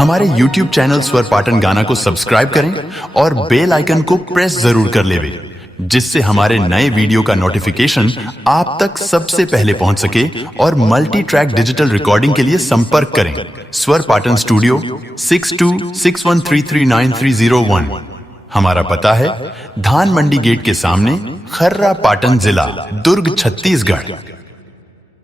हमारे YouTube channel स्वर पाटन गाना को सब्सक्राइब करें और बेल आइकन को प्रेस जरूर कर लेवे, जिससे हमारे नए वीडियो का नोटिफिकेशन आप तक सबसे पहले पहुंच सके। और मल्टी ट्रैक डिजिटल रिकॉर्डिंग के लिए संपर्क करें स्वर पाटन स्टूडियो 6261339301। हमारा पता है धान मंडी गेट के सामने, खर्रा पाटन, जिला दुर्ग, छत्तीसगढ़।